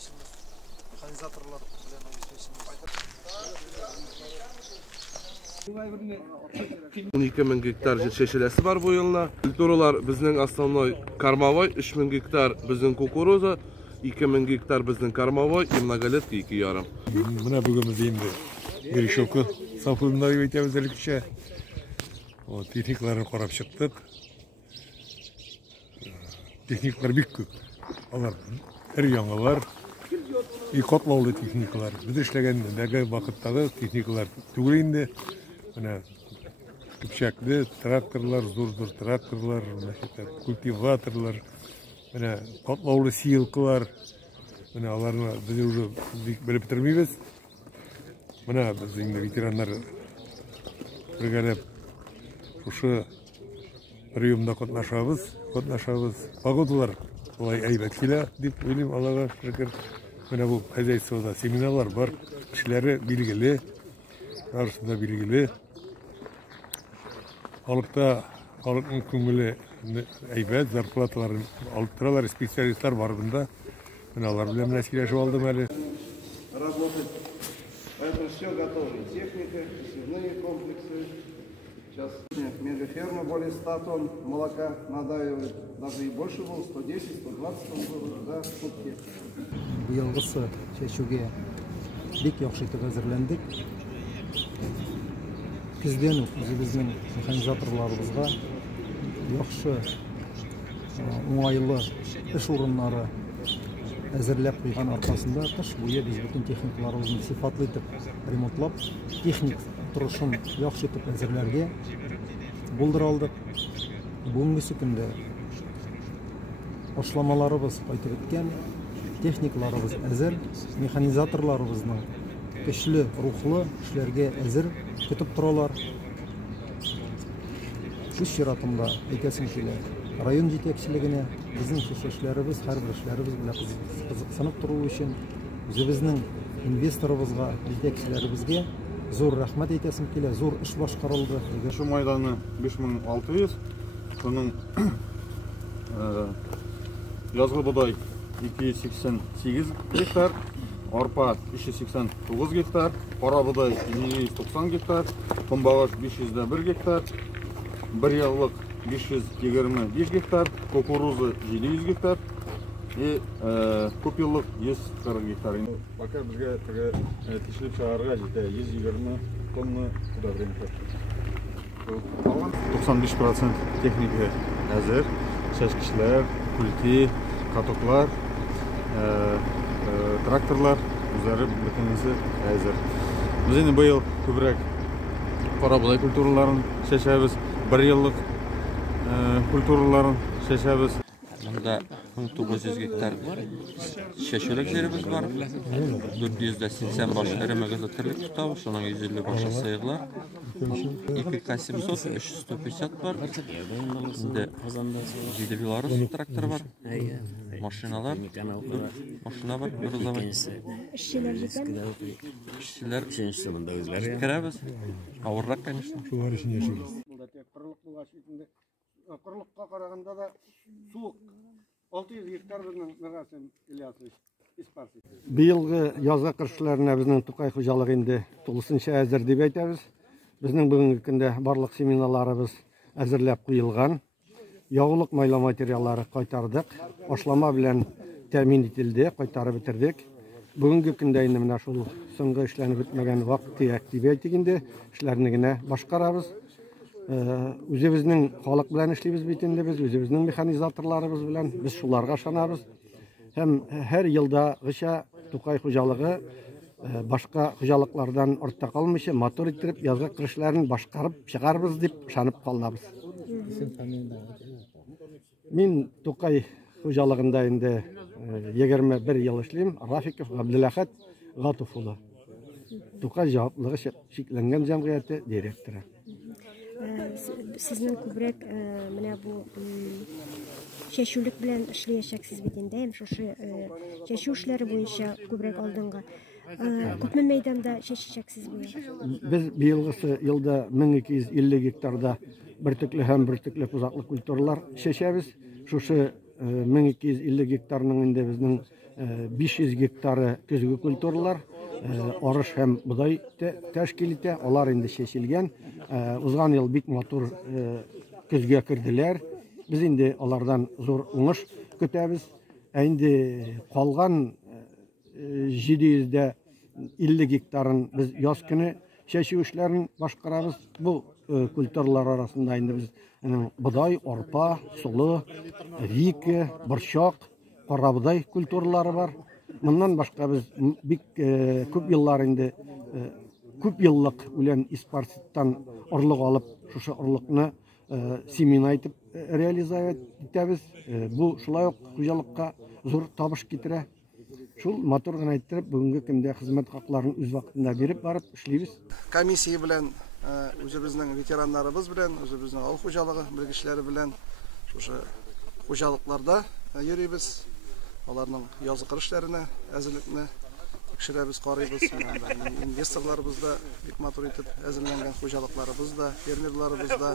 işimiz mexanizatorlar bilen işimiz. 12 ming gektar şeşelesi var bu yılda. Kulturalar bizning основной karmavoy, 3 ming gektar bizning kukuruza, 2 ming gektar bizning karmavoy, mnoголетки 2,5. Buna bugün biz endi Berişoku Safılımda öйтemiz özellikçe. O tekniklerini qarab çıktık. Teknikler büyük köp. Onlar her yanılar. Kotlovlu teknikler. Biz işlegендегі vakıttағы teknikler tugulinde. Küpçekli traktorlar, zor traktorlar, kultivatorlar, kotlovlu siyilkılar. Alarını biz уже bilip bitirmeybiz. Bizim veteranlar birgelep şu приемда katnaşabız. Погодалар olay әйбәт килә дип уйлыйм, Аллага шөкер. Bu хозяйствода семинарлар бар, кешеләре билгеле, арасында билгеле. Халыкның күңеле әйбәт, зарплаталарын алып торалар, специалистлар бар бunda. Алар белән сөйләшеп алдым әле. Работать. Это все готово. Техника, посевные комплексы. Сейчас мегаферма более 100 тонн молока надаивает. Даже и больше было, 110-120 тонн было за сутки. Bu yılgısı çeşuge bek yaxşı etib hazırlandık. Bizden bizning mexanizatorlarımızga yaxşı oңайлы iş orunları әзірләп қойған арқасында қыш бойы біз бүтін техникаларымызды сипатлы етіп ремонтлап, техник тұрышын яхшы етіп әзірләргә булдыра алдык. Бүгінгі күндә башламаларыбыз кайтып беткән, техникаларыбыз әзер, механизаторларыбызның көчле рухлы эшләргә әзер көтеп торалар. Үз чиратында әйтәсем килә, район җитәкчелегенә bizning эшләребез, һәрбер эшләребез белән кызыксынып тору өчен үзебезнең инвесторыбызга, җитәкчеләребезгә зур рәхмәт әйтәсем килә, зур эш башкарылды. Şu maydаны 5600, шуның язгы бодай 288 гектар, арпа 389 гектар, кара бодай 190 гектар, кумбагаш 501 гектар, bir yıllık 525 гектар, кукуруза 700 гектар и көп yıllık 140 гектар. Пока bizga tishilib chiqarga 120 tonna удобрение. 95% texnika hazır. Şaşkışlar, kulti, katoklar, traktorlar üzeri bütünüzü hazır. Biz yine bu yıl köprek karabuğday kulturlarını seçeriz. Bir yıllık kulturların seçeriz. Bunda 1900 gektar şeşörek yerimiz var. 480 baş eremegazoterlik tutabız. Onun 150 başa sayıqlar. 2K700, 350 var. Şimdi 7 Belarus traktörü var. Maşinalar var. İşçiler kiremiz. Ağırrak конечно. Құрылыққа қарағанда да суық 600 гектар біздің Мирасим Ильясович испарсыз. Биылғы язғы кіршілеріне біздің Тукай қожалығы енді толысынша әзір деп айтамыз. Біздің бүгінгі күнде барлық семинарларыбыз әзірлеп қойылған. Яулық майла материаллары қайтардық. Ашлама белән тәмин ителде, қайтарып бетердік. Бүгінгі күнде енді мына шул соңғы эшләнеп бетмәгән вакыт деп әйтик инде, эшләрне генә башкарабыз. Үзебезнең халык белән эшлибез бит инде без, үзебезнең механизаторларыбыз белән без шуларга ышанабыз. Һәм һәр елда гыша Тукай хуҗалыгы башка хуҗалыклардан артта калмыйча мотор иттереп язгы кырышларын башкарып чыгарбыз дип ышанып калабыз. Мин Тукай хуҗалыгында инде 21 ел эшлим. Рафиков Габдулахат Гатуф улы. Тукай җаваплыгы шикләнгән җәмгыяте директоры. Сезнең күбрәк менә бу чәчүлек белән эшләячәксез бит инде. Шушы чәчү эшләре буенча күбрәк алдыңга. Күпме мәйданда чәчәчәксез бу? Без быелгы елда 1250 гектарда бертөкле һәм бертөкле узаклы культуралар чәчәбез. Шушы 1250 гектарның инде безнең 500 гектары көзгү культуралар, арыш һәм будай тәшкил итә. Алар инде шешелгән. Узган ел бик матур көзгә кирделәр. Без инде алардан зур уңыш көтәбез. Инде калган 750 гектарын без яз көне шәшү эшләрен башкарабыз. Бу культуралар арасында инде без будай, арпа, сулы, вика, борчак, карабудай культуралары бар. Моннан башка без бик күп еллар инде күп еллык үлән испарситтан орлык алып, шушы орлыкны семена итеп реализация итәбез. Бу шулай ук хуҗалыкка зур табыш китерә. Шул матур гына әйттереп, бүгенге көндә хезмәт хакларын үз вакытында биреп барып эшлибез. Комиссия белән үзебезнең ветераннарыбыз белән, үзебезнең авыл хуҗалыгы белгечләре белән шушы хуҗалыкларда йөрибез. Аларның язгы кыр эшләренә әзерлекне тикшерәбез, карыйбыз. Инвесторларыбыз да бик матур итеп әзерләнгән хуҗалыкларыбыз да, фермерларыбыз да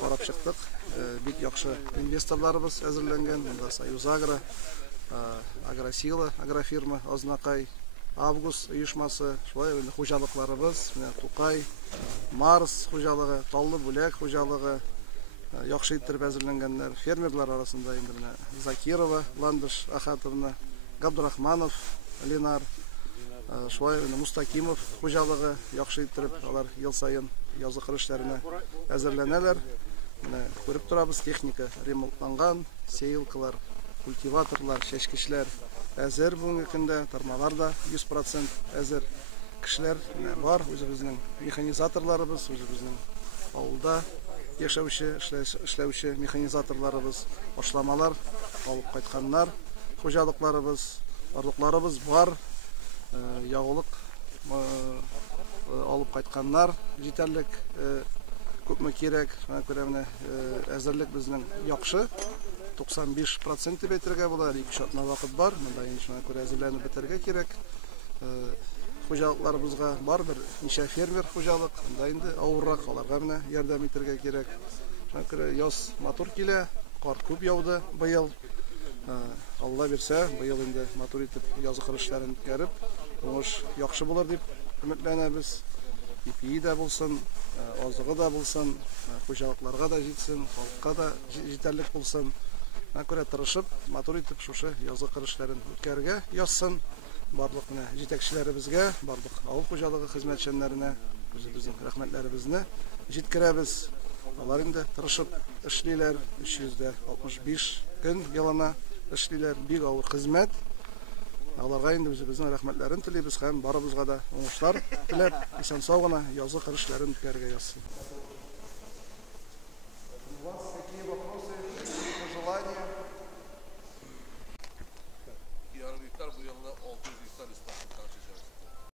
карап чыктык. Бик яхшы инвесторларыбыз әзерләнгән. Монда Союз Агро, Агросила, агрофирма, Азнакай, Август оешмасы, шулай хуҗалыкларыбыз, Тукай, Марс хуҗалыгы, Таллы бүләк хуҗалыгы яхшы итеп әзерләнгәннәр. Фермерлар арасында инде менә Закирова, Ландыш Ахатовна, Габдрахманов, Ленар, шулай Мустакимов хуҗалыгы яхшы итеп алар ел сайын язгы кыр эшләренә әзерләнәләр. Менә күреп торабыз, техника ремонтланган, сеялкалар, культиваторлар, чәчкечләр әзер бүгенге көндә, тармалар да 100% әзер. Кешеләр бар, үзебезнең механизаторларыбыз, үзебезнең авылда яшәүче, эшләүче механизаторларыбыз, башламалар алып кайтканнар, хуҗалыкларыбыз, барлыкларыбыз бар, ягулык алып кайтканнар җитәрлек, күпме кирәк, шуңа күрә менә әзерлек безнең яхшы. 95% дип әйтергә була, 2 шатна вакыт бар. Монда инде шуңа күрә әзерләнеп бетәргә кирәк. Хуҗалыкларыбызга бар бер ничә фермер хуҗалык, монда инде авыррак, аларга менә ярдәм итәргә кирәк. Шуңа күрә яз матур килә, кар күп яуды быел. Алла бирсә, быел инде матур итеп язгы кыр эшләрен үткәреп, уңыш яхшы булыр дип өметләнәбез. ипи да булсын, азыгы да булсын, хуҗалыкларга да җитсен, халыкка да җитәрлек булсын. Менә күрә тырышып, матур итеп шушы язгы кыр эшләрен үткәрергә язсын. Барлык менә җитәкчеләребезгә, барлык авыл хуҗалыгы хезмәтчәннәренә үзебезнең рәхмәтләребезне җиткерәбез. Алар инде тырышып эшлиләр, 365 көн ялына эшлиләр, бик авыр хезмәт. Аларга инде үзебезнең рәхмәтләрен телибез һәм барыбызга да уңышлар теләп, исән-сау гына язгы кыр эшләрен үткәрергә язсын.